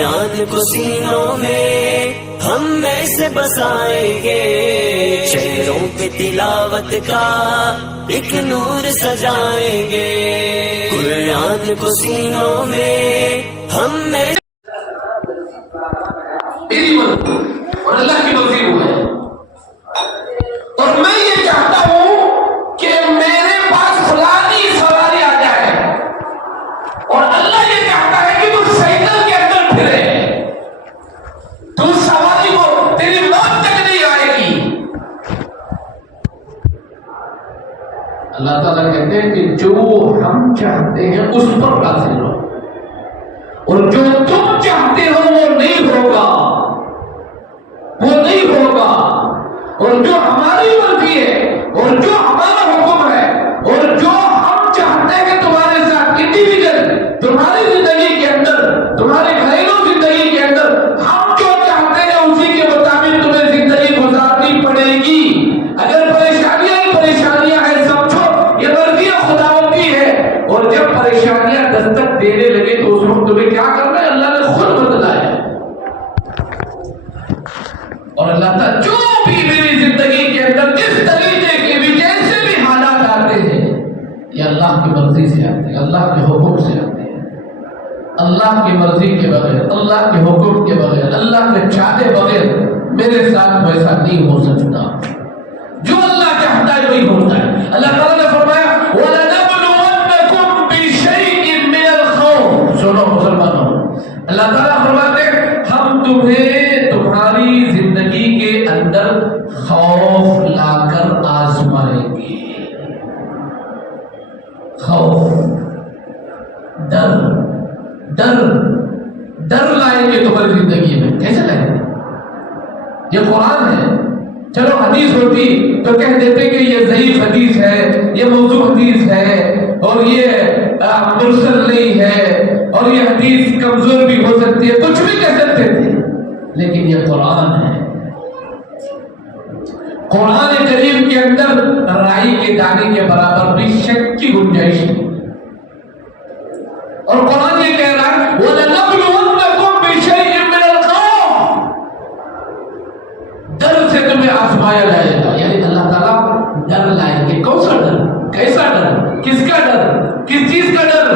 قرآن کو سینوں میں ہم ایسے بسائیں گے، شہروں پہ تلاوت کا ایک نور سجائیں گے، قرآن کو سینوں میں ہم ایسے میری مرضی اور اللہ کی مرضی وہ ہے، اور میں یہ چاہتا ہوں کہ میرے پاس فلانی سواری آ جائے، اور اللہ یہ چاہتا ہے کہ تو سائیکل کے اندر پھرے، تو سواری کو تیری موت تک نہیں آئے گی۔ اللہ تعالیٰ کہتے ہیں کہ جو ہم چاہتے ہیں اس پر راضی رہو، اور جو تم چاہتے ہو وہ نہیں ہوگا، وہ نہیں ہوگا، اور جو ہماری مرضی ہے اور جو ہمارا حکم ہے اور جو ہم چاہتے ہیں کہ تمہارے ساتھ انڈیویجل تمہاری زندگی کے اندر، تمہاری گھریلو زندگی کے اندر ہم جو چاہتے ہیں اسی کے مطابق تمہیں زندگی گزارنی پڑے گی۔ اگر پریشانیاں ہی پریشانیاں ہیں سمجھو یہ مرضی خداوند کی ہے، اور جب پریشانیاں دستک دینے لگے تو اس وقت تمہیں کیا کرنا ہے؟ اللہ نے خود بدلا ہے، اور اللہ تعالیٰ جو بھی میری زندگی کے اندر جس طریقے کے بھی جیسے بھی حالات آتے ہیں یہ اللہ کی مرضی سے آتے ہیں، اللہ کے حکم سے آتے ہیں، اللہ کی مرضی کے بغیر، اللہ کے حکم کے بغیر، اللہ کے چاہے بغیر میرے ساتھ ویسا نہیں ہو سکتا۔ جو اللہ چاہتا ہے وہی ہوتا ہے۔ اللہ تعالیٰ نے فرمایا وَلَنَبْلُوَنَّكُمْ بِشَيْءٍ مِّنَ الْخَوْفِ، سنو مسلمانوں، اللہ تعالیٰ فرماتے ہیں ہم تمہیں تمہاری زندگی کے اندر خوف لا کر آزمائیں گے، خوف، ڈر ڈر ڈر لائیں گے تمہاری زندگی میں۔ کیسے لائیں گے؟ یہ قرآن ہے، چلو حدیث ہوتی تو کہہ دیتے کہ یہ ضعیف حدیث ہے، یہ موضوع حدیث ہے، اور یہ مرسل نہیں ہے، اور یہ حدیث کمزور بھی ہو سکتی ہے، کچھ بھی کہہ سکتے تھے، لیکن یہ قرآن ہے۔ قرآن کریم کے اندر رائی کے دانے کے برابر بھی شک کی گنجائش ہے، اور قرآن یہ کہہ رہا ہے وَلَنَبْلُوَنَّكُمْ بِشَيْءٍ مِّنَ الْخَوْفِ، ڈر سے تمہیں آزمایا جائے گا، یعنی اللہ تعالیٰ ڈر لائیں گے۔ کون سا ڈر؟ کیسا ڈر؟ کس کا ڈر؟ کس چیز کا ڈر؟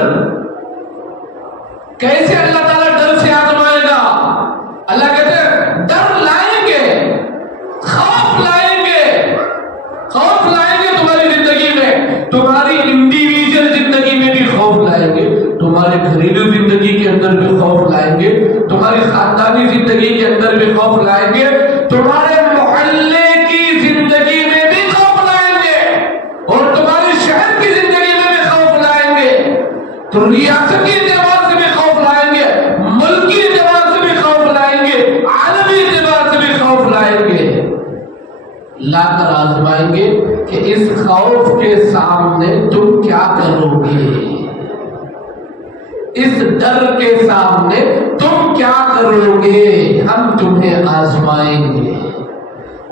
کیسے اللہ تعالیٰ ڈر سے آزمائے گا؟ اللہ کہتے ہیں ڈر لائیں گے، خوف لائیں گے، خوف لائیں گے تمہاری زندگی میں، تمہاری انڈیویجل زندگی میں بھی خوف لائیں گے، تمہارے گھریلو زندگی کے اندر بھی خوف لائیں گے، تمہاری خاندانی زندگی کے اندر بھی خوف لائیں گے، تمہارے محلے کی زندگی میں بھی خوف لائیں گے، اور تمہارے شہر کی زندگی میں بھی خوف لائیں گے، تو ریاستی اعتبار سے بھی خوف لائیں گے، ملکی اعتبار سے بھی خوف لائیں گے، عالمی اعتبار سے بھی خوف لائیں گے، لا کر آزمائیں گے کہ اس خوف کے سامنے تم کیا کرو گے، اس ڈر کے سامنے تم کیا کرو گے، ہم تمہیں آزمائیں گے۔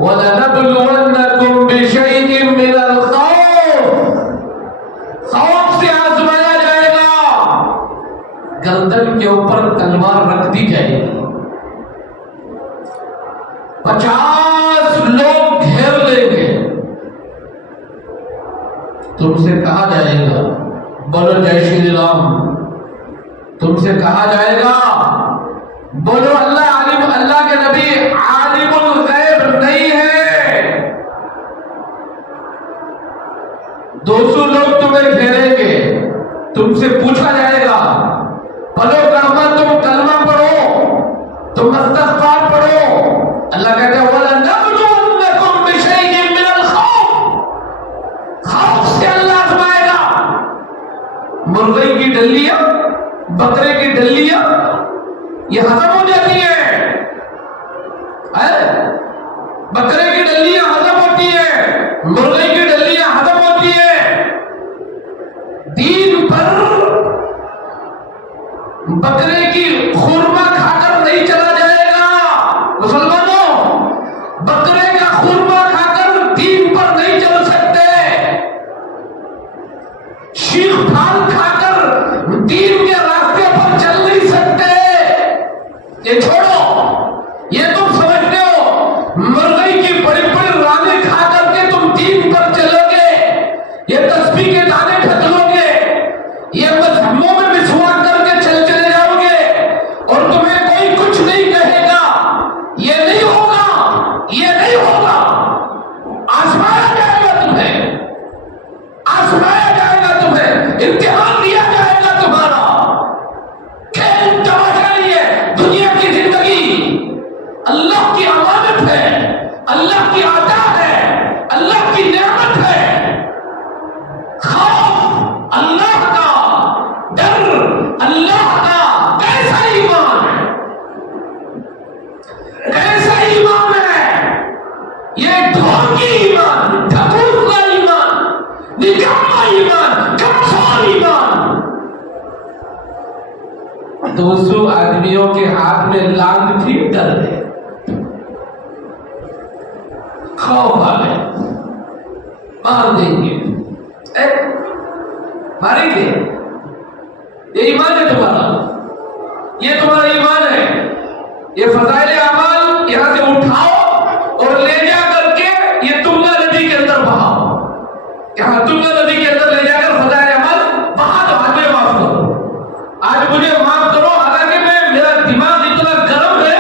وَلَنَبْلُوَنَّكُمْ بِشَيْءٍ مِّنَ الْخَوْفِ، خوف سے آزمایا جائے گا، گردن کے اوپر تلوار رکھ دی جائے گی، 50 لوگ گھیر لیں گے، تم سے کہا جائے گا بولو جے شری رام، تم سے کہا جائے گا بولو اللہ عالم، اللہ کے نبی عالم الغیب نہیں ہے۔ 200 لوگ تمہیں گھیریں گے، تم سے پوچھا جائے گا پڑھو کلمہ، تم کلمہ پڑھو، تم استغفار پڑھو۔ اللہ کہتے ہیں وَلَنَبْلُوَنَّكُمْ بِشَيْءٍ مِّنَ الْخَوْفِ، خوف سے اللہ آزمائے گا۔ مرغی کی ڈلیاں، بکرے کی ڈلیاں یہ ہضم ہو جاتی ہے، بکرے کی ڈلیاں ہضم ہوتی ہے، مرغی کی ڈلیاں ہضم ہوتی ہے۔ دین پر بکرے کی خورما کھا کر نہیں چلا جائے گا، مسلمانوں، بکرے کا خورما کھا کر دین پر نہیں چل سکتے، شیخ پھال کھا کر دین کے راستے پر چل نہیں سکتے۔ یہ چھوڑو، یہ تم سمجھتے ہو مرغئی کی بڑی بڑی رانے کھا کر کے تم دین پر چلو گے، یہ تسبیح کے دانے پھسلو گے، یہ مذہبوں میں مسواک کر کے چلے جاؤ گے اور تمہیں کوئی کچھ نہیں کہے گا، یہ نہیں ہوگا، یہ نہیں ہوگا۔ آزمایا جائے گا تمہیں، آزمایا جائے گا تمہیں، امتحان لیا جائے گا تمہارا۔ کھیل تماشا نہیں ہے، دنیا کی زندگی اللہ کی امانت ہے، اللہ کی عطا ہے، اللہ کی نعمت ہے۔ خوف اللہ کا، ڈر اللہ کا، کیسا ایمان ہے، کیسا ایمان ہے یہ؟ ڈھونگی ایمان، ڈھکوسلا ایمان، نکما ایمان، کمزور ایمان۔ دوسروں آدمیوں کے ہاتھ میں لانگ تھی، ڈر گئے، خوف آ گئے، مار دیں گے، ماریں گے۔ یہ ایمان ہے تمہارا، یہ تمہارا ایمان ہے۔ یہ فضائل اعمال یہاں سے اٹھاؤ اور لے جا کر کے یہ تمنا ندی کے اندر بہاؤ، یہاں تمنا ندی کے اندر لے جا کر فضائل اعمال بہا دو، ہمیں معاف کرو، آج مجھے معاف کرو۔ حالانکہ میرا دماغ اتنا گرم ہے،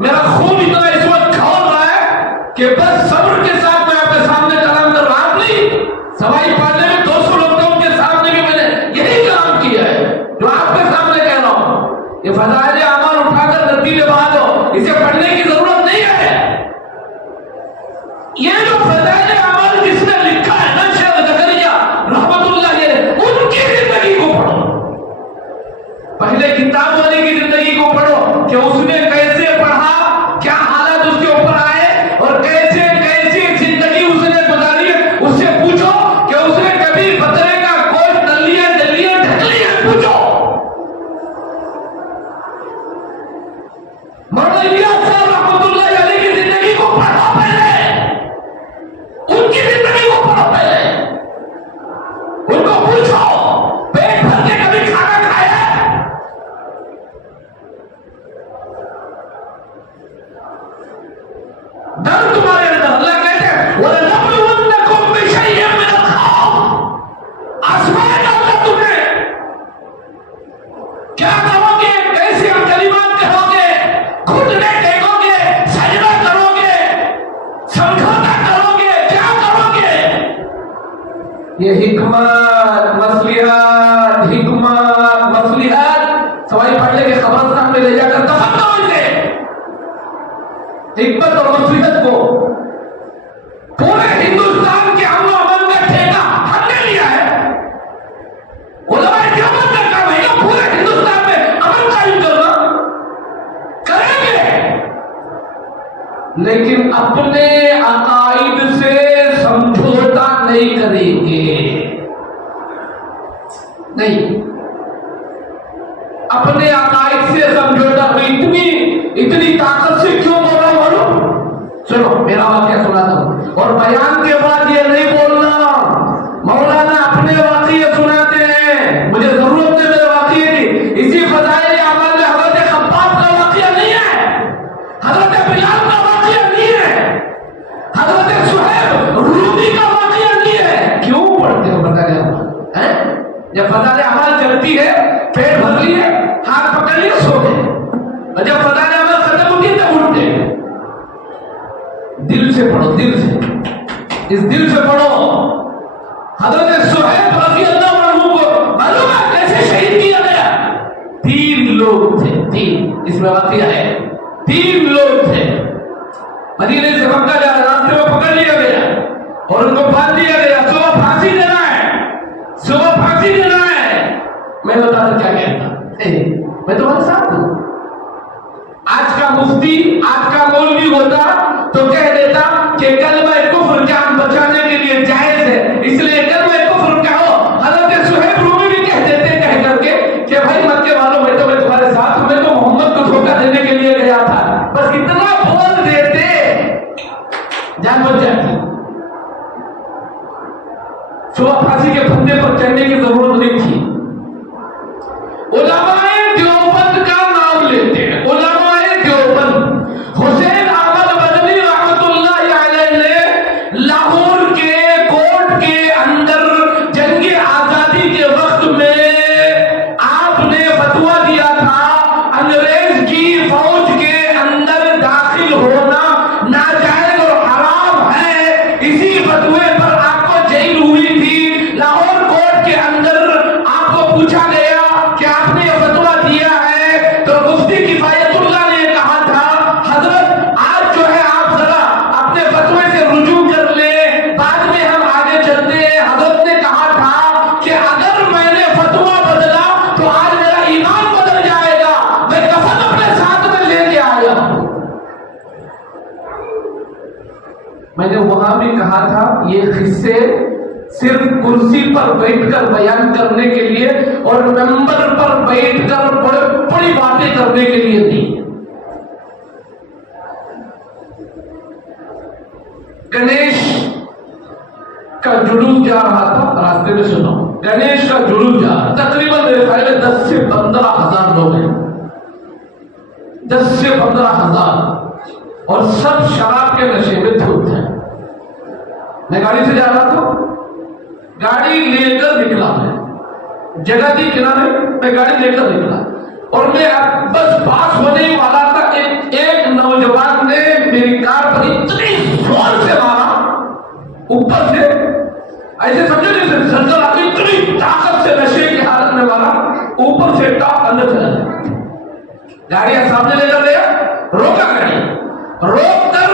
میرا خون اتنا اس وقت کھول رہا ہے کہ بس صبر کے ساتھ میں آپ کے سامنے کلام کر رہا ہوں۔ نہیں، سوائی پانے میں 200 لوگ تھے، ان کے سامنے بھی میں نے یہی کلام کیا ہے جو آپ کے سامنے کہہ رہا ہوں۔ یہ فضائل اعمال اٹھا کر ندی میں بہا دو، اسے پڑھنے کی ضرورت نہیں ہے۔ یہ جو فضائل اعمال جس نے لکھا ہے نا، شیخ زکریا رحمت اللہ علیہ، ان کی زندگی کو پڑھو، پہلے کتاب والے کی زندگی کو پڑھو کہ اس نے کیسے پڑھا، کیا حالات اس کے اوپر آئے اور کیسے زندگی اس نے گزاری ہے۔ اس سے پوچھو کہ اس نے کبھی بکرے کا گوشت ڈلیاں ڈھک لیا، پوچھو۔ مولانا الیاس صاحب رحمت اللہ علیہ کی زندگی کو پڑھو، پہلے ان کی زندگی کو پڑھو، پہلے ان کو پوچھو پیٹ بھر کے کبھی کھانا کھایا ہے؟ ڈر تمہارے اندر، اللہ کہتے ہیں وَلَنَبْلُوَنَّكُمْ بِشَيْءٍ مِّنَ الْخَوْفِ، آزمائے گا اللہ تمہیں، کیا کرو گے، کیسے کلمات کہو گے، گھٹنے ٹیکو گے، سجدہ کرو گے، سمجھوتا کرو گے، کیا کرو گے؟ یہ حکمت مصلحت سوائی پڑھنے کے قبرستان میں لے جا کر دفن کرو اسے۔ حکمت اور مصلحت کو پورے ہندوستان کے امن و امان کا ٹھیکہ ہم نے لیا ہے۔ علماء دیوبند کا کام ہے پورے ہندوستان میں امن قائم کرنا، کریں گے، لیکن اپنے عقائد سے سمجھوتا نہیں کریں گے، نہیں، اپنے عقائد سے سمجھوتا۔ اتنی طاقت سے کیوں بول رہا ہوں معلوم؟ سنو، میرا واقعہ سناتا ہوں، اور بیان کے بعد یہ نہیں بولنا مولانا اپنے واقعے سناتے ہیں، مجھے ضرورت ہے میرے واقعے کی۔ اسی فضائل اعمال میں حضرت خباب کا واقعہ نہیں ہے، حضرت بلال کا واقعہ نہیں ہے، حضرت صہیب رومی کا واقعہ نہیں ہے۔ کیوں پڑھتے ہو فضائل اعمال؟ جب فضائل اعمال چلتی ہے، پیٹ بھر لیے، ہاتھ پکڑ لیے، سو گئے، اور جب فضائل اعمال ختم ہوتی ہے تو اٹھتے۔ دل سے پڑھو، دل سے، اس دل سے پڑھو۔ حضرت صہیب رضی اللہ عنہ کو معلوم ہے کیسے شہید کیا گیا؟ 3 لوگ تھے، 3، اس میں واقعہ ہے، 3 لوگ تھے، مدینے سے مکہ جا رہے، راستے میں پکڑ لیا گیا اور ان کو باندھ دیا گیا، صبح پھانسی دینا ہے، صبح پھانسی دینا ہے۔ میں بتا دوں کیا کہتا، میں تمہارے ساتھ ہوں۔ آج کا مفتی، آج کا مولوی ہوتا تو کہہ دیتا کہ کلمہ کفر جان بچانے کے لیے جائز ہے، اس لیے کلمہ کفر کہو۔ حضرت صہیب رومی بھی کہہ دیتے کہہ کر کے کہ بھائی مکے والوں، میں تمہارے ساتھ ہوں، میں تو محمد کو دھوکہ دینے کے لیے گیا تھا، بس اتنا بول دیتے جان بچ جاتی۔ صبح پھانسی کے پھندے پر چڑھنے کی ضرورت نہیں تھی۔ علماء دیوبند کا نام لیتے ہیں، علماء میں نے وہاں بھی کہا تھا یہ قصے صرف کرسی پر بیٹھ کر بیان کرنے کے لیے اور ممبر پر بیٹھ کر بڑی باتیں کرنے کے لیے نہیں. گنیش کا جلوس جا رہا تھا راستے میں، سنو، گنیش کا جلوس جا رہا، تقریباً میرے خیال میں 10 سے 15,000 لوگ ہیں، 10 سے 15,000، اور سب شراب کے نشے میں دھت ہیں. میں گاڑی سے جا رہا تھا، گاڑی لے کر نکلا، میں جگہ دی کنارے، میں گاڑی لے کر نکلا اور میں بس پاس ہونے ہی والا تھا. ایک نوجوان نے میری کار پر اتنی زور سے مارا اوپر سے، ایسے سمجھو جیسے زلزلہ، اتنی طاقت سے نشے کی حالت میں مارا، اوپر سے ٹاپ اندر چلا گیا. گاڑی سامنے لے کر گیا، روکا، گاڑی روک کر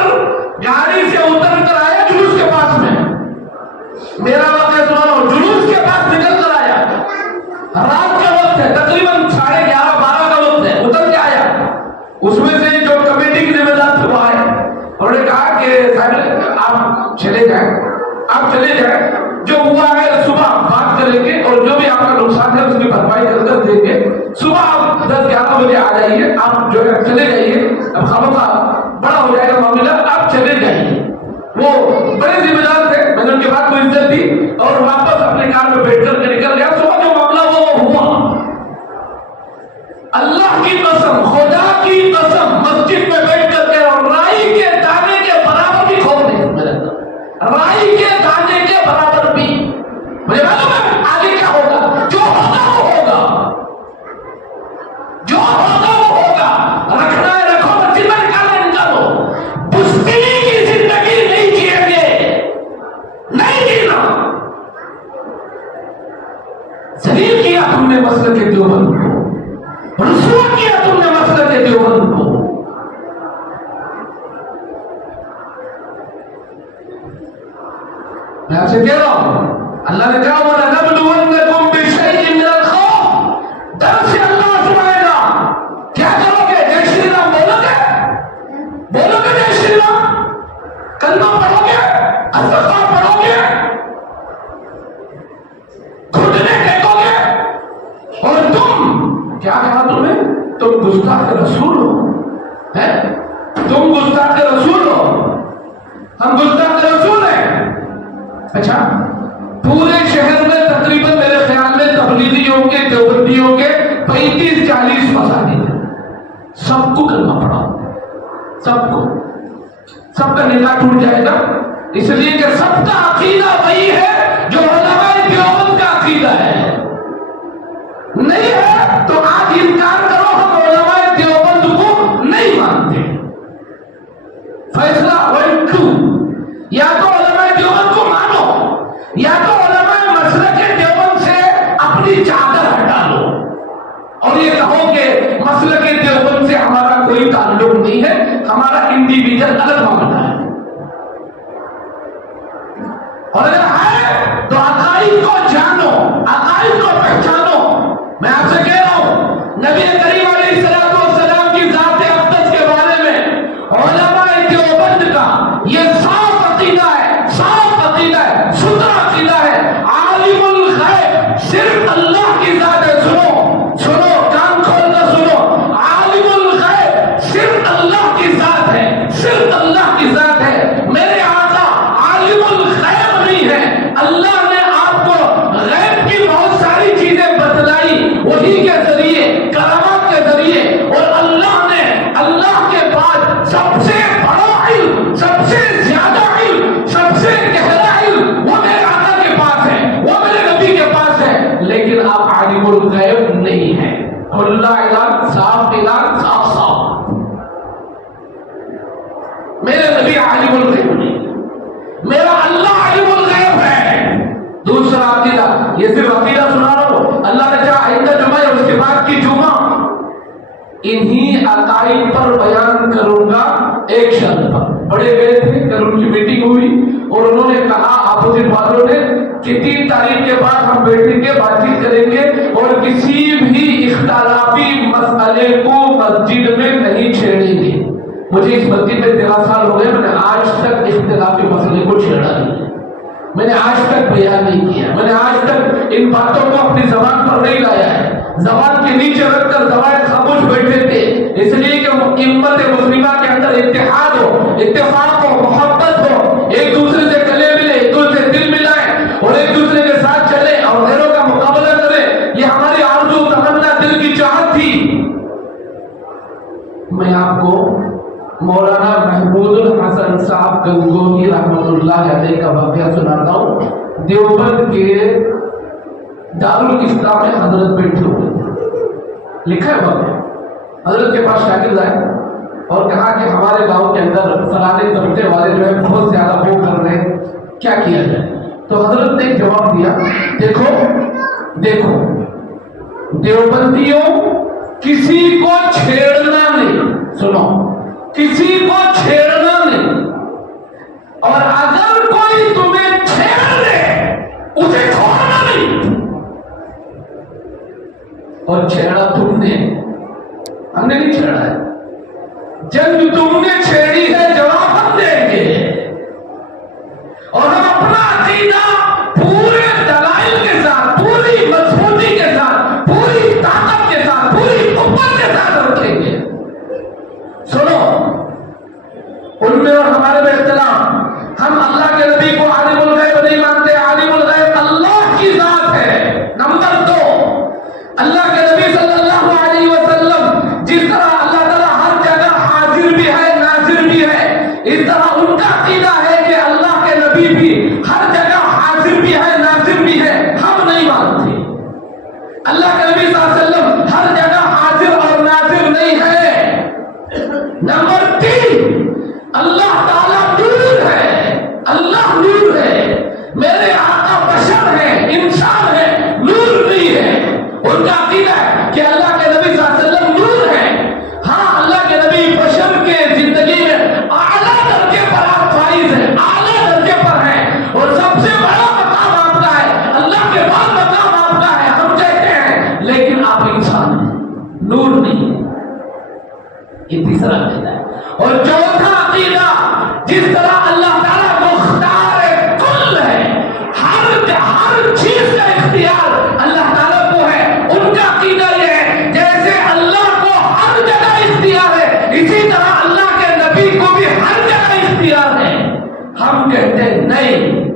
گاڑی سے اتر کر آیا جلوس کے پاس میں. میرا واقعہ سنو، جلوس کے پاس نکل کر آیا، رات کا وقت ہے، تقریباً 11:30-12 کا وقت ہے، اتر کے آیا. اس میں سے جو کمیٹی کی ذمہ دار تھے وہ آئے، انہوں نے کہا کہ صاحب آپ چلے جائیں، جو ہوا ہے صبح بات کریں گے اور جو بھی آپ کا نقصان ہے اس کی بھرپائی کر دیں گے. صبح آپ 10-11 بجے آ جائیے، آپ جو ہے چلے جائیے، اب خامخواہ بڑا ہو جائے گا معاملہ، آپ چلے جائیے. وہ بڑے ذمہ دار تھے، میں نے ان کے بعد کو عزت دی اور واپس اپنے کار میں بیٹھ کر کے نکل گیا. صبح جو معاملہ وہ ہوا، اللہ کی قسم، خدا کی قسم، مسجد میں بیٹھ کر کے رائی کے دانے کے برابر بھی خوف نہیں میرے اندر، رائی کے دانے کے برابر بھی. مجھے معلوم ہے آگے کیا ہوگا، جو ہوگا وہ ہوگا، جو ہوگا وہ ہوگا. رکھنا ہے رکھو، مسجد میں نکالنا نکالو. بستی کی زندگی نہیں جیئیں گے، نہیں جینا. ذلیل کیا تم نے مسلک کے دیوبند کو، رسوا کیا تم نے مسلک کے دیوبند کو. میں آپ سے کہہ رہا ہوں، اللہ نے کہا وَلَنَبْلُوَنَّكُمْ بِشَيْءٍ مِّنَ الْخَوْفِ، ڈر سے اللہ آزمائے گا. کیا کرو گے؟ جے شری رام بولو گے؟ جے شری رام کلمہ پڑھو گے؟ استغفار پڑھو گے؟ گھٹنے ٹیکو گے؟ اور تم کیا کہا تمہیں؟ تم گستاخ رسول ہو، تم گستاخ رسول ہو. ہم گستاخ رسول ہیں. اچھا، پورے شہر میں تقریباً میرے خیال میں تبلیغیوں کے، دیوبندیوں کے 35-40 مساجد ہیں. سب کو کلمہ پڑھاؤ، سب کا نکاح ٹوٹ جائے گا، اس لیے کہ سب کا عقیدہ وہی ہے جو علماء دیوبند کا عقیدہ ہے. نہیں ہے تو آج انکار کرو، ہم علماء دیوبند کو نہیں مانتے. فیصلہ 1-2، یا تو علماء دیوبند کو مانو، یا تو علماء مسلک دیوبند سے اپنی چادر ہٹا لو اور یہ کہو کہ مسلک دیوبند سے ہمارا کوئی تعلق نہیں ہے، ہمارا انڈیویجل الگ معاملہ ہے. اور اگر ہے تو عقائد کو جانو، عقائد کو پہچانو. میں آپ سے کہہ رہا ہوں، نبی کریم علیہ السلام کی ذات اقدس کے بارے میں علماء دیوبند کا یہ صاف عقیدہ ہے، ستھرا عقیدہ ہے. عالم الغیب صرف اللہ کی ذات ہے. سنو، کان کھول کر سنو. عالم الغیب صرف اللہ کی ذات ہے، صرف اللہ کی ذات ہے. میرے آقا عالم الغیب نہیں ہے. اللہ نے آپ کو غیب کی بہت ساری چیزیں بتلائی وہی کے ذریعے، کرامات کے ذریعے، اور اللہ کے بعد سب سے بڑا علم، سب سے زیادہ علم، سب سے گہرا علم وہ میرے آقا کے پاس ہے، وہ میرے نبی کے پاس ہے. لیکن آپ عالم الغیب نہیں ہیں. اللہ اعلان، صاف. میرے نبی عالم الغیب نہیں، میرا اللہ عالم الغیب ہے. دوسرا عقیدہ، یہ صرف عقیدہ سنا رہا ہوں، اللہ نے چاہا آئندہ جمعہ اور اس کے بعد کی جمعہ انہی عقائد پر بیان کروں گا. ایک شرط پر بڑے گئے تھے، کل ان کی میٹنگ ہوئی اور انہوں نے کہا اپوزٹ والوں نے کہ 3 تاریخ کے بعد ہم بیٹھیں گے، بات چیت کریں گے اور کسی بھی اختلافی مسئلے کو مسجد میں نہیں چھیڑیں گے. مجھے اس مسجد میں 13 سال ہو گئے، میں نے آج تک اختلافی مسئلے کو چھیڑا نہیں ہے، میں نے آج تک بیان نہیں کیا، میں نے آج تک ان باتوں کو اپنی زبان پر نہیں لایا ہے۔ زبان کے نیچے رکھ کر زبان خاموش بیٹھے تھے، اس لیے کہ امت مسلمہ کے اندر اتحاد ہو، اتفاق ہو، محبت ہو، ایک دوسرے سے گلے ملے، ایک دوسرے سے دل ملائے اور ایک دوسرے کے ساتھ چلے اور غیروں کا مقابلہ کرے۔ یہ ہماری آرزو تمنا دل کی چاہت تھی۔ میں آپ کو مولانا محمود الحسن صاحب گنگوہی رحمۃ اللہ علیہ کا واقعہ سناتا ہوں۔ دیوبند کے دارالاسلام میں حضرت بیٹھے ہوئے، لکھا ہے واقعہ۔ حضرت کے پاس شاگرد آئے اور کہا کہ ہمارے گاؤں کے اندر فلانے طبقے والے جو ہے بہت زیادہ وہ کر رہے ہیں، کیا کیا جائے؟ تو حضرت نے ایک جواب دیا، دیکھو دیوبندیوں، کسی کو چھیڑنا نہیں، سنو، کسی کو چھیڑنا نہیں، اور اگر کوئی تمہیں چھیڑ لے اسے چھوڑنا نہیں۔ اور چھیڑا تم نے، ہم نے نہیں چھیڑا ہے، جنگ تم نے چھیڑی ہے، جواب ہم دیں گے، اور ہم اپنا عقیدہ پورے دلائل کے ساتھ، پوری مضبوطی کے ساتھ، پوری طاقت کے ساتھ، پوری قوت کے ساتھ رکھیں گے۔ سنو، ان میں اور ہمارے میں اختلاف، ہم اللہ کے نبی کو عالم الغیب نہیں مانتے، عالم الغیب اللہ کی ذات ہے۔ نمبر 2، اللہ کے نبی صلی اللہ علیہ وسلم جس طرح اللہ تعالیٰ ہر جگہ حاضر بھی ہے، ناظر بھی ہے، اس طرح ان کا عقیدہ ہے کہ اللہ کے نبی بھی ہر جگہ حاضر بھی ہے، ناظر بھی ہے، ہم نہیں مانتے۔ اللہ کے نبی صلی اللہ علیہ وسلم ہر جگہ حاضر اور ناظر نہیں ہے۔ نمبر 3، اللہ تعالیٰ نور ہے، اللہ نور ہے، میرے آقا بشر ہے، انسان ہے، نور نہیں ہے۔ ان کا عقیدہ ہے کہ اللہ کے نبی صلی اللہ علیہ وسلم نور ہے۔ ہاں، اللہ کے نبی بشر کے زندگی میں اعلیٰ درجے پر آپ فائز ہیں، اعلیٰ درجے پر ہیں، اور سب سے بڑا مقام آپ کا ہے، اللہ کے بعد مقام آپ کا ہے، ہم کہتے ہیں، لیکن آپ انسان ہیں، نور نہیں۔ یہ تیسرا عقیدہ ہے۔ اور چوتھا عقیدہ، جس طرح اللہ تعالیٰ مختار کل ہے، ہر چیز کا اختیار اللہ تعالیٰ کو ہے، ان کا عقیدہ یہ ہے جیسے اللہ کو ہر جگہ اختیار ہے، اسی طرح اللہ کے نبی کو بھی ہر جگہ اختیار ہے۔ ہم کہتے ہیں نہیں،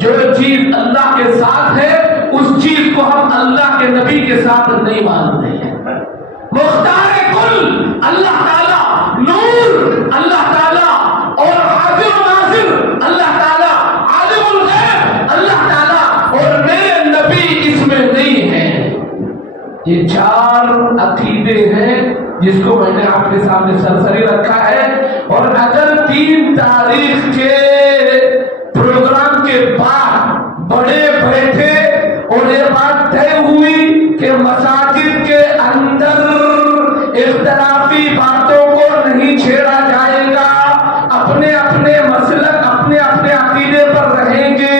جو چیز اللہ کے ساتھ ہے اس چیز کو ہم اللہ کے نبی کے ساتھ نہیں مانتے ہیں۔ مختار کل اللہ تعالیٰ، نور اللہ تعالیٰ، اور حاضر و ناظر اللہ تعالیٰ، عالم الغیب اللہ تعالیٰ، اور میرے نبی اس میں نہیں ہے۔ یہ 4 عقیدے ہیں جس کو میں نے آپ کے سامنے سرسری رکھا ہے، اور اگر 3 تاریخ کے پروگرام کے بعد بڑے بیٹھے اور یہ بات طے ہوئی کہ مساجد کے اندر اختلافی باتوں کو نہیں چھیڑا جائے گا، اپنے اپنے مسلک، اپنے اپنے عقیدے پر رہیں گے،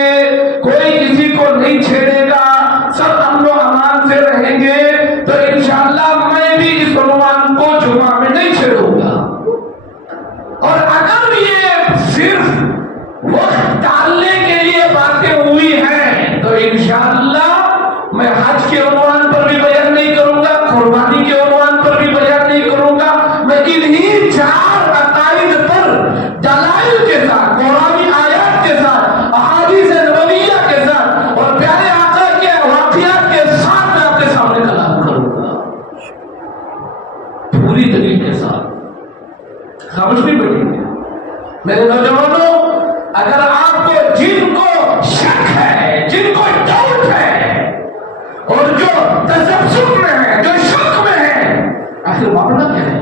کوئی کسی کو نہیں چھیڑے گا، سب امن و امان سے رہیں گے، تو انشاءاللہ میں بھی اس عنوان کو جمعہ میں نہیں چھیڑوں گا۔ اور اگر یہ صرف وقت ڈالنے کے لیے باتیں ہوئی ہیں تو انشاءاللہ میں حج کے عنوان پر بھی بیان نہیں کروں گا، قربانی کے عنوان پر بھی بیان نہیں کروں گا، میں انہی 4 عقائد پر دلائل کے ساتھ، قرآنی آیات کے ساتھ، احادیث نبویہ کے ساتھ، اور پیارے آقا کے واقعات کے ساتھ میں آپ کے سامنے کلام کروں گا، پوری دلیل کے ساتھ۔ خاموش نہیں بیٹھیں گے میرے نوجوانوں۔ اگر آپ کو جن کو شک ہے، جن کو ڈاؤٹ ہے، اور جو تذبذب میں ہے، جو شک میں ہے، آخر معاملہ کیا ہے؟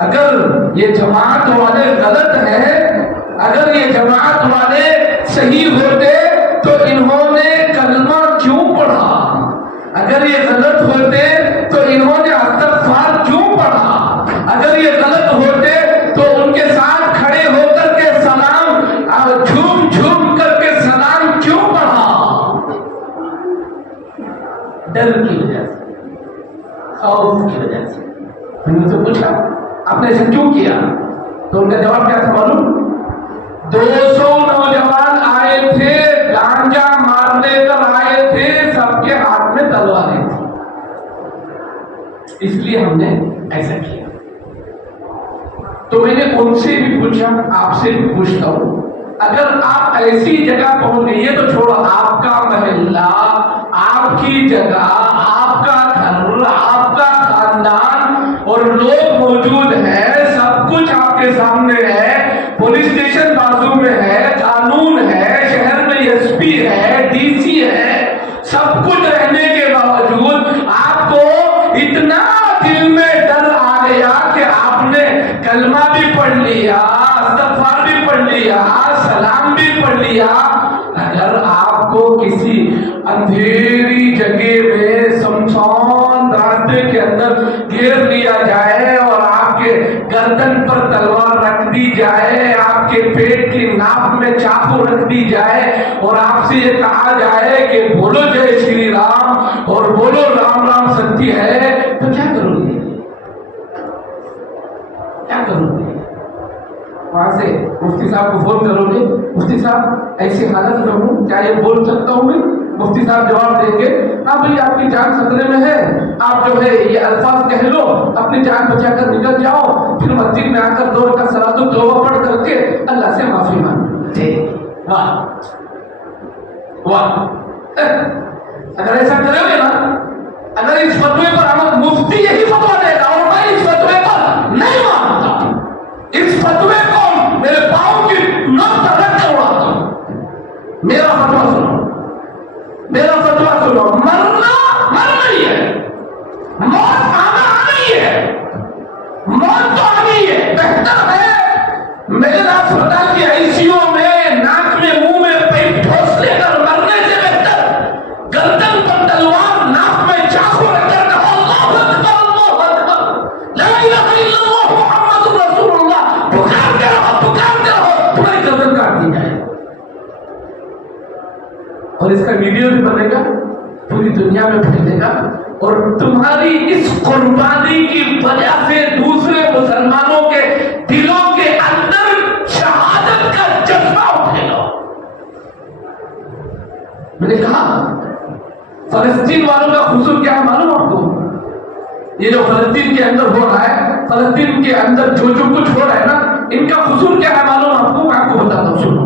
اگر یہ جماعت والے غلط ہیں، اگر یہ جماعت والے صحیح ہوتے تو انہوں نے کلمہ کیوں پڑھا؟ اگر یہ غلط ہوتے تو انہوں نے استغفار کیوں پڑھا؟ اگر یہ غلط ہوتے تو ان کے ساتھ کھڑے ہو کر کے سلام، جھوم جھوم کر کے سلام کیوں پڑھا؟ ڈر کی وجہ سے، خوف کی وجہ سے۔ میں نے تو پوچھا آپ نے ایسا کیوں کیا؟ تو ان کا جواب کیا تھا معلوم؟ 200 نوجوان آئے تھے، گانجا مارنے کر آئے تھے، سب کے ہاتھ میں تلواریں تھی، اس لیے ہم نے ایسا کیا۔ تو میں نے ان سے بھی پوچھا، آپ سے بھی پوچھتا ہوں، اگر آپ ایسی جگہ پہنچ گئی ہے تو چھوڑو، آپ کا محلہ، آپ کی جگہ، آپ کا گھر، آپ کا خاندان اور لوگ موجود ہیں، سب کچھ آپ کے سامنے ہے، پولیس اسٹیشن بازو میں ہے، قانون ہے، شہر میں ایس پی ہے، ڈی سی ہے، سب کچھ رہنے کے باوجود آپ کو اتنا دل میں ڈر آ گیا کہ آپ نے کلمہ بھی پڑھ لیا، استغفار بھی پڑھ لیا، سلام بھی پڑھ لیا۔ اگر آپ کو کسی اندھیری جگہ میں سمسان راستے کے اندر گھیر لیا جائے اور آپ کے گردن پر تلوار رکھ دی جائے، آپ کے پیٹ کی ناک میں چاقو رکھ دی جائے اور آپ سے یہ کہا جائے کہ بولو جے شری رام اور بولو رام رام سچی ہے، تو کیا کرو گے؟ کیا کرو گے؟ وہاں سے مفتی صاحب کو فون کرو گے، مفتی صاحب ایسی حالت میں ہوں، کیا یہ بول سکتا ہوں میں؟ مفتی صاحب جواب دیں گے، ہاں بھائی آپ کی جان خطرے میں ہے، آپ جو ہے یہ الفاظ کہہ لو، اپنی جان بچا کر نکل جاؤ، پھر مسجد میں آ کر 2 رکعت صلاۃ التوبہ پڑھ کر کے اللہ سے معافی مانگو۔ واہ واہ، اگر ایسا کرو گے نا، اگر اس فتوے پر احمد مفتی یہی فتویٰ دے گا اور میں اس فتوے پر نہیں مانتا، اس فتوے کو میرے پاؤں کی نوک پر رکھ کر اڑاتا ہوں، میرا فتویٰ سنو، میرا فتویٰ سنو، مرنا ہی ہے، موت آنا آنی ہے، موت تو آنی ہے، بہتر ہے میرے ہسپتال کی ICU میں ناک میں منہ میں پیپ ٹھوس لے کر مرنے سے بہتر گردن پر تلوار ناک میں چاقو رکھ کر کہو اللہ اکبر اللہ اکبر لا الہ الا اللہ محمد رسول اللہ، پکارتے رہو تمہاری گردن کاٹ دی جائے، اور اس کا ویڈیو بھی بنے گا، پوری دنیا میں پھیلے گا، اور تمہاری اس قربانی کی وجہ سے دوسرے مسلمانوں کے دلوں کے اندر شہادت کا جذبہ اٹھے گا۔ میں نے کہا فلسطین والوں کا قصور کیا ہے معلوم آپ کو؟ یہ جو فلسطین کے اندر ہو رہا ہے، فلسطین کے اندر جو کچھ ہو رہا ہے نا، ان کا قصور کیا ہے معلوم آپ کو؟ میں آپ کو بتاتا ہوں، سنو،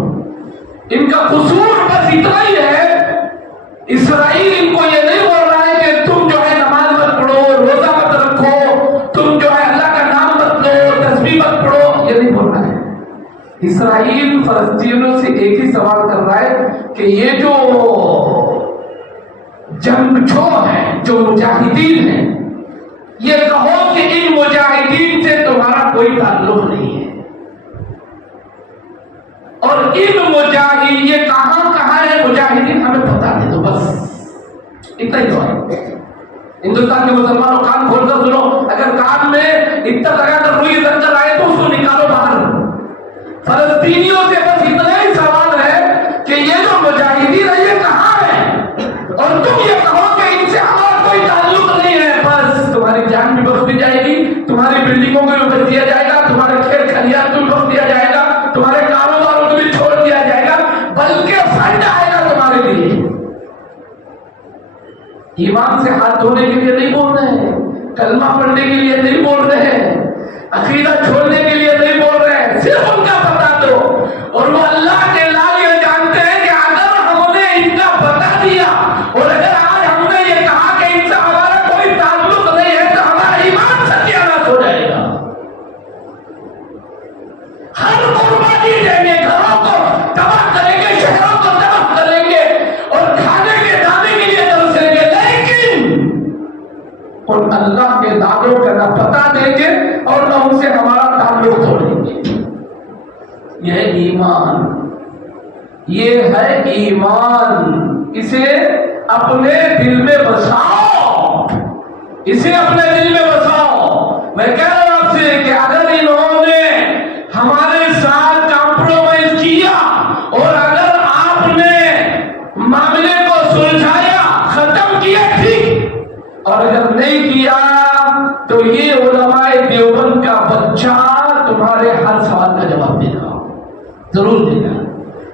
ان کا قصور بس اتنا ہی ہے، اسرائیل ان کو یہ نہیں بول رہا ہے کہ تم جو ہے نماز مت پڑھو، روزہ مت رکھو، تم جو ہے اللہ کا نام مت لو، تسبیح مت پڑھو، یہ نہیں بول رہا ہے۔ اسرائیل فلسطینیوں سے ایک ہی سوال کر رہا ہے کہ یہ جو جنگجو ہیں، جو مجاہدین ہیں، یہ کہو کہ ان مجاہدین سے تمہارا کوئی تعلق نہیں ہے، اور ان مجاہدین یہ کہاں ہے مجاہدین ہمیں بتا دے دو، بس اتنا ہی تو ہے۔ ہندوستان کے مسلمانوں کان کھول کر سنو، اگر کان میں اتنا لگا کر کوئی زنجر آئے تو اس کو نکالو باہر۔ فلسطینیوں سے بس اتنا ہی سوال ہے کہ یہ جو مجاہدین ہے یہ کہاں ہے، اور تم یہ کہو کہ ان سے ہمارا کوئی تعلق نہیں ہے، بس تمہاری جان بھی بخش دی جائے گی، تمہاری بلڈنگوں کو بھی بخش دیا جائے گا، تمہارے کھیت کھلیان کو بھی بخش دیا جائے گا، تمہارے کاروباروں کو بھی چھوڑ دیا جائے گا، بلکہ فنڈ آئے گا تمہارے لیے۔ ایمان سے ہاتھ دھونے کے لیے نہیں بول رہے ہیں، کلمہ پڑھنے کے لیے نہیں بول رہے ہیں، عقیدہ چھوڑنے کے لیے نہیں بول رہے ہیں، صرف ان کا بتا دو، اور وہ اللہ کے لال یہ جانتے ہیں کہ اگر ہم نے ان کا بتا دیا اور اگر آج ہم نے یہ کہا کہ ان سے ہمارا کوئی تعلق نہیں ہے تو ہمارا ایمان ستیاناش ہو جائے گا۔ ہر قربانی دیں گے، گھروں کو تباہ کریں گے، شہروں کو تباہ کریں گے، اور کھانے کے دانے کے لیے ترسیں گے، لیکن ان اللہ کے دادوں کا نہ پتہ دیں گے اور نہ ان سے ہمارا تعلق توڑیں گے۔ یہ ہے ایمان، یہ ہے ایمان، اسے اپنے دل میں بساؤ، اسے اپنے دل میں بساؤ۔ میں کہہ رہا ہوں آپ سے کہ اگر انہوں نے ہمارے ساتھ کمپرومائز کیا اور اگر آپ نے معاملے کو سلجھایا، ختم کیا، ٹھیک، اور اگر نہیں کیا تو یہ علماء دیوبند کا بچہ تمہارے ہر سوال کا جواب دے گا، ضرور دے گا۔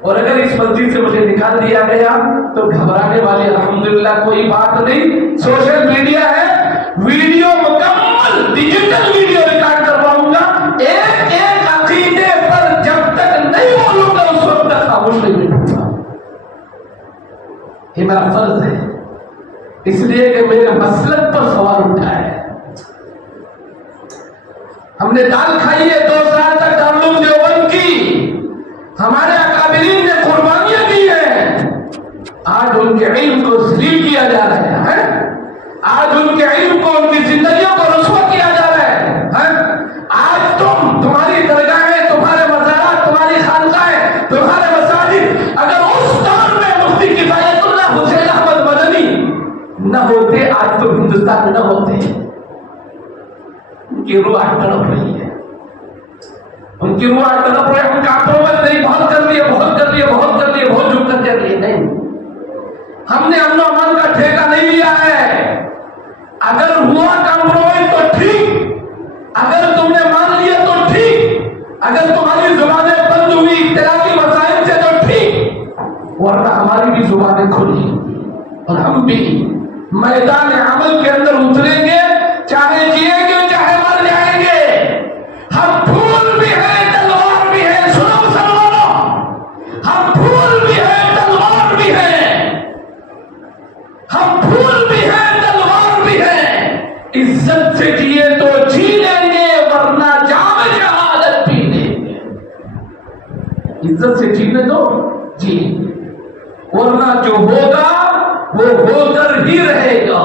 اور اگر اس مسجد سے مجھے نکال دیا گیا تو گھبرانے والی الحمدللہ کوئی بات نہیں، سوشل میڈیا ہے، ویڈیو مکمل ڈیجیٹل ویڈیو ریکارڈ کرواؤں گا، ایک ایک عقیدے پر جب تک نہیں بولوں گا اس وقت تک خاموش نہیں بیٹھوں گا۔ یہ میرا فرض ہے، اس لیے کہ میرے مسلک پر سوال اٹھا ہے۔ ہم نے دال کھائی ہے 2 سال تک دارالعلوم دیوبند کی، ہمارے اکابرین نے قربانیاں دی ہیں، آج ان کے علم کو ذلیل کیا جا رہا ہے، آج ان کے علم کو، ان کی زندگیوں کو رسوا کیا جا رہا ہے۔ آج تمہاری درگاہیں، تمہارے مزارات، تمہاری خانقاہیں، تمہارے مساجد، اگر اس دور میں مفتی کفایت اللہ حسین احمد مدنی نہ ہوتے آج تو ہندوستان میں نہ ہوتے۔ ان کی روح تڑپ رہی ہے، ان کی روح تڑپ رہی ہے۔ ہم کمپرومائز نہیں، بہت کر لیے، بہت کر لیے، بہت کر لیے، بہت جھک کر لیے، نہیں، ہم نے امن و امان کا ٹھیکہ نہیں لیا ہے۔ اگر ہوا کمپرومائز تو ٹھیک، اگر تم نے مان لیا تو ٹھیک، اگر تمہاری زبانیں بند ہوئی اختلافی مسائل سے تو ٹھیک، ورنہ ہماری بھی زبانیں کھلی اور ہم بھی میدان عمل کے اندر اتریں گے، چاہے جیئیں گے چاہے مر جائیں گے۔ ہم پھول بھی ہیں تلوار بھی ہیں، سنو مسلمانوں، ہم پھول بھی ہیں تلوار بھی ہیں، ہم پھول بھی ہیں تلوار بھی ہیں۔ عزت سے جیے تو جی لیں گے ورنہ جام شہادت پی لیں گے۔ عزت سے جینے دو، جی، ورنہ جو ہوگا وہ ہو کر ہی رہے گا۔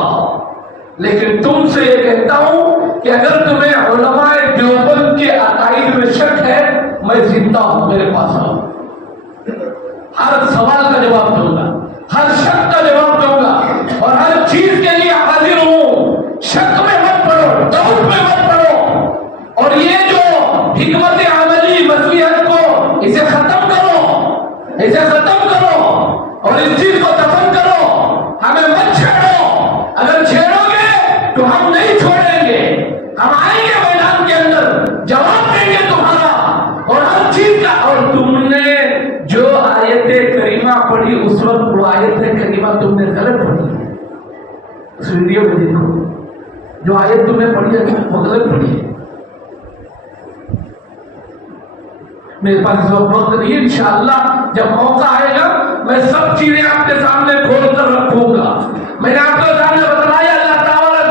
لیکن تم سے یہ کہتا ہوں کہ اگر تمہیں علماء دیوبند کے عقائد میں شک ہے، میں زندہ ہوں، میرے پاس آؤ، ہر سوال کا جواب دوں گا، ہر شک کا جواب دوں گا، اور ہر چیز کے لیے حاضر ہوں۔ شک میں مت پڑو، ڈاؤٹ میں مت پڑو، اور یہ جو حکمت عملی مسیحت کو اسے ختم کرو، اسے ختم کرو، اور اس چیز کو دفن کرو، ہمیں مت چھیڑو۔ اگر چھیڑو گے تو ہم نہیں چھوڑیں گے، ہم آئیں گے میدان کے اندر، جواب دیں گے تمہارا اور ہر چیز کا۔ اور تم نے جو آیت کریمہ پڑھی اس وقت وہ آیت کریمہ تم نے غلط پڑھی ہے، اس ویڈیو میں دیکھو، جو آیت تم نے پڑھی ہے وہ غلط پڑھی ہے۔ میرے پاس اس وقت نہیں ہے، انشاءاللہ جب موقع آئے گا میں سب چیزیں آپ کے سامنے کھول کر رکھوں گا۔ میں نے آپ کو سامنے بتلایا اللہ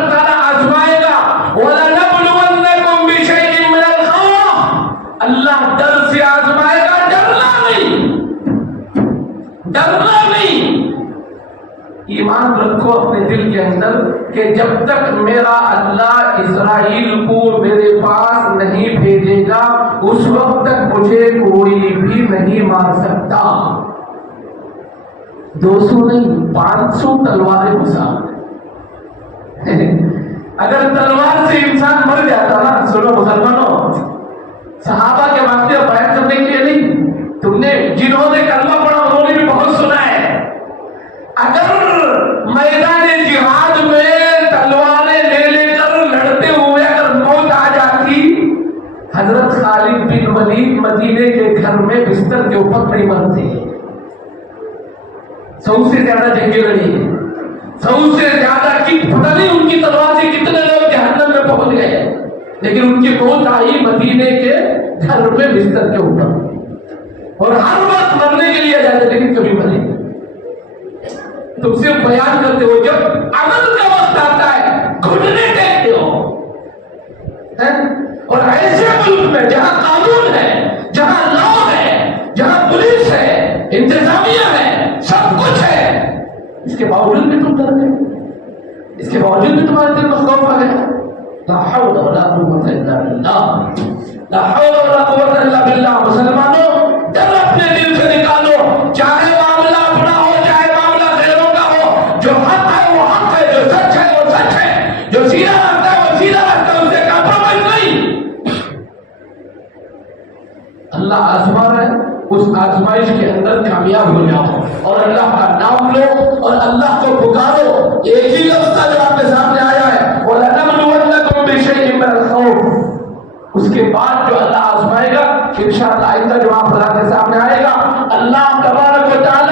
تعالیٰ آزمائے گا، وَلَنَبْلُوَنَّكُمْ بِشَيْءٍ مِّنَ الْخَوْفِ، اللہ ڈر سے آزمائے گا، ڈرنا نہیں، ڈرنا نہیں۔ ایمان رکھو اپنے دل کے اندر کہ جب تک میرا اللہ اسرائیل کو میرے پاس نہیں بھیجے گا اس وقت تک مجھے کوئی بھی نہیں مار سکتا۔ 200 نہیں 500 تلواریں مسام۔ اگر تلوار سے انسان مر جاتا نا، سنو مسلمانوں، صحابہ کے واقعہ بیان کرنے کے لیے نہیں، تم نے جنہوں نے کلمہ پڑھا انہوں نے بھی بہت سنا ہے۔ اگر میدان جہاد میں تلواریں لے کر لڑتے ہوئے اگر موت آ جاتی، حضرت خالد بن ولید مدینے کے گھر میں بستر کے اوپر نہیں مرتے۔ 100 سے زیادہ جنگیں لڑی ہیں، 100 سے زیادہ پتہ نہیں ان کی تلوار سے کتنے لوگ جہنم میں پہنچ گئے، لیکن ان کی موت آئی مدینے کے گھر میں بستر کے اوپر، اور ہر وقت مرنے کے لیے جاتے لیکن کبھی مرے۔ تم سے بیان کرتے ہو جب عمل کا وقت آتا ہے گھٹنے ٹیکتے ہو، اور ایسے ملک میں جہاں قانون ہے، جہاں لا ہے، جہاں پولیس ہے، انتظامیہ ہے، سب کچھ ہے، اس کے باوجود بھی تم ڈر گئے، اس کے باوجود بھی تمہارے دل میں خوف آ گیا۔ لا حول ولا قوت الا باللہ، لا حول ولا قوت الا باللہ۔ مسلمانوں ڈر اپنے دل سے نکالو، چاہے معاملہ اپنا ہو چاہے معاملہ غیروں کا ہو، جو حق ہے وہ حق ہے، جو سچ ہے وہ سچ ہے، جو سیدھا رہتا ہے وہ سیدھا رہتا ہے، اس سے کمپرومائز نہیں۔ اللہ آزما رہا ہے، اس آزمائش کے اندر کامیاب ہو جاؤ اور اللہ کا نام لو اور اللہ کو پکارو۔ ایک ہی لفظ جو آپ کے سامنے آیا ہے، وَلَنَبْلُوَنَّكُمْ بِشَيْءٍ من الخوف۔ اس کے بعد جو اللہ آزمائے گا انشاءاللہ آئندہ جو آپ حضرات کے سامنے آئے گا، اللہ تبارک و تعالی